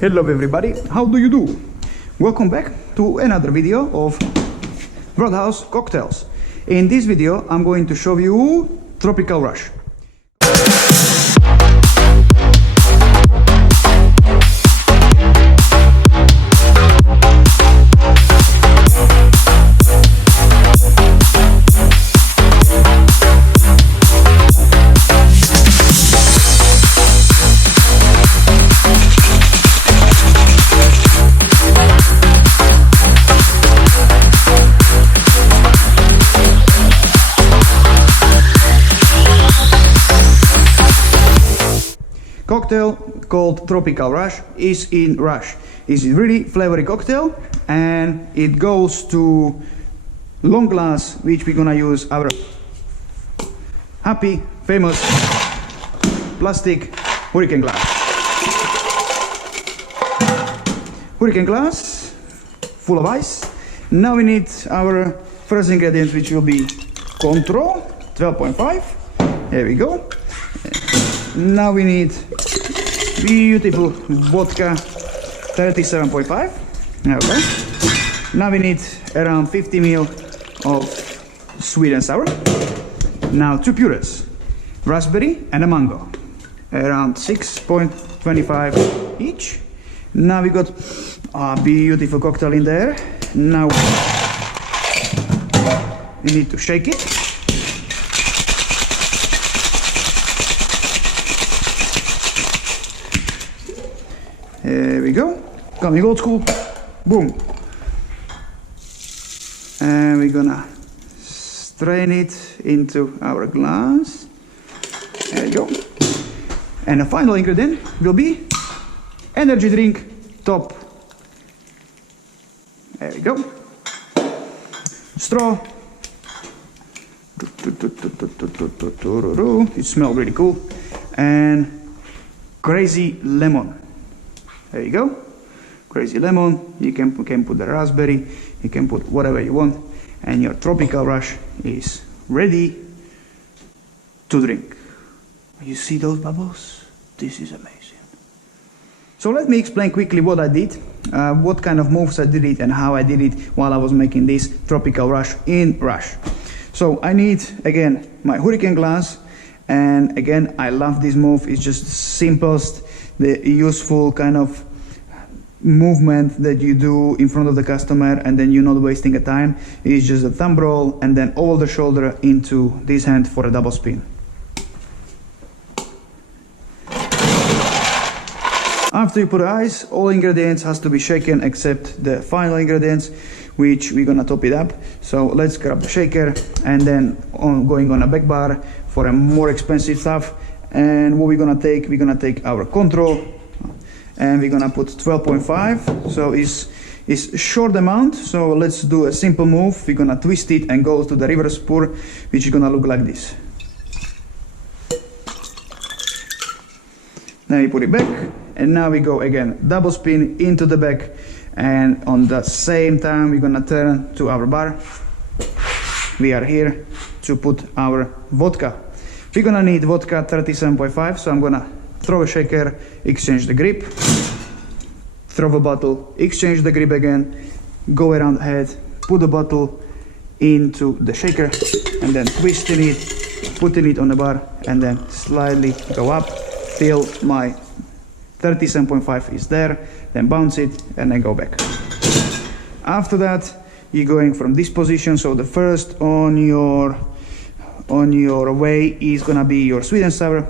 Hello everybody, how do you do? Welcome back to another video of Roadhouse cocktails. In this video I'm going to show you Tropical Rush. Cocktail called Tropical Rush is in Rush. It's a really flavory cocktail and it goes to long glass, which we're gonna use our happy famous plastic hurricane glass. Hurricane glass full of ice. Now we need our first ingredient, which will be Cointreau 12.5. There we go. Now we need beautiful vodka 37.5. Okay. Now we need around 50 ml of sweet and sour. Now two purees, raspberry and a mango, around 6.25 each. Now we got a beautiful cocktail in there. Now we need to shake it. There we go. Coming old school. Boom. And we're gonna strain it into our glass. There you go. And the final ingredient will be energy drink top. There we go. Straw. It smells really cool. And crazy lemon. There you go, crazy lemon. You can put the raspberry, you can put whatever you want, and your Tropical Rush is ready to drink. You see those bubbles? This is amazing. So let me explain quickly what I did, what kind of moves I did it, and how I did it while I was making this Tropical Rush in Rush. So I need, again, my hurricane glass, and again, I love this move. It's just simplest, the useful kind of movement that you do in front of the customer, and then you're not wasting a time. It's just a thumb roll and then over the shoulder into this hand for a double spin. After you put ice, all ingredients has to be shaken except the final ingredients, which we're gonna top it up. So let's grab the shaker and then going on a back bar for a more expensive stuff. And what we're gonna take our Cointreau, and we're gonna put 12.5. So it's a short amount. So let's do a simple move. We're gonna twist it and go to the reverse pour, which is gonna look like this. Now you put it back, and now we go again double spin into the back, and on the same time we're gonna turn to our bar. We are here to put our vodka. We're gonna need vodka 37.5, so I'm gonna throw a shaker, exchange the grip, throw a bottle, exchange the grip again, go around the head, put the bottle into the shaker, and then twisting it, putting it on the bar, and then slightly go up till my 37.5 is there, then bounce it, and then go back. After that, you're going from this position, so the first on your way is gonna be your sweet and sour,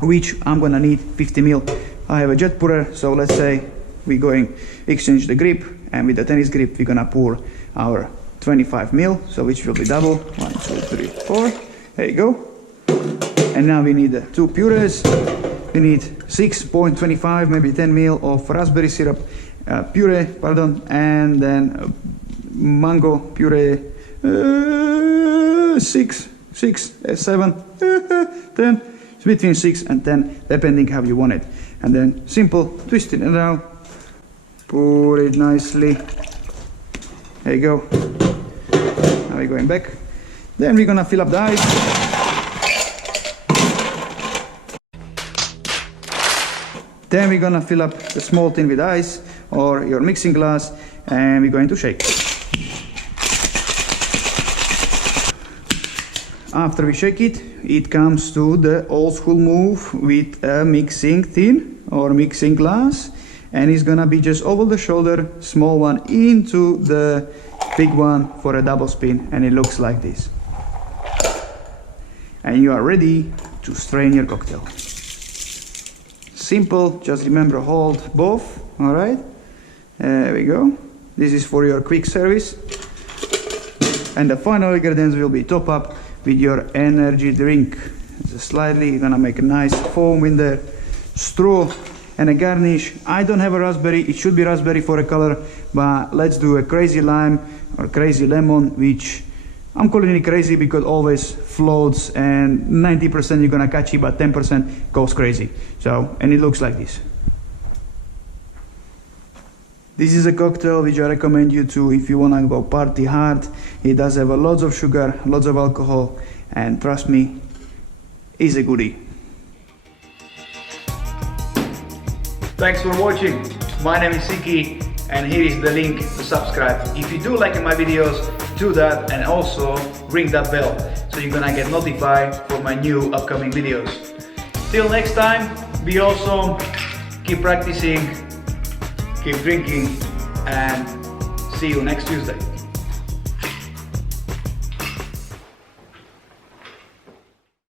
which I'm gonna need 50 ml. I have a jet pourer, so let's say we're going exchange the grip, and with the tennis grip we're gonna pour our 25 ml, so which will be double. 1, 2, 3, 4. There you go. And now we need the two purees. We need 6.25, maybe 10 ml of raspberry syrup puree, pardon, and then mango puree 6, 7, 10, it's between 6 and 10, depending how you want it. And then simple, twist it around, pour it nicely. There you go. Now we're going back. Then we're gonna fill up the ice. Then we're gonna fill up the small tin with ice or your mixing glass, and we're going to shake. After we shake it, it comes to the old school move with a mixing tin or mixing glass, and it's gonna be just over the shoulder, small one into the big one for a double spin, and it looks like this. And you are ready to strain your cocktail. Simple, just remember hold both, all right? There we go. This is for your quick service. And the final ingredients will be top up with your energy drink. Just slightly, you're gonna make a nice foam in there. Straw and a garnish. I don't have a raspberry, it should be raspberry for a color, but let's do a crazy lime or crazy lemon, which I'm calling it crazy because always floats, and 90% you're gonna catch it, but 10% goes crazy. So, and it looks like this. This is a cocktail which I recommend you to if you wanna go party hard. It does have a lots of sugar, lots of alcohol, and trust me, it's a goodie. Thanks for watching. My name is Sikky, and here is the link to subscribe. If you do like my videos, do that, and also ring that bell so you're gonna get notified for my new upcoming videos. Till next time, be awesome, keep practicing, keep drinking, and see you next Tuesday.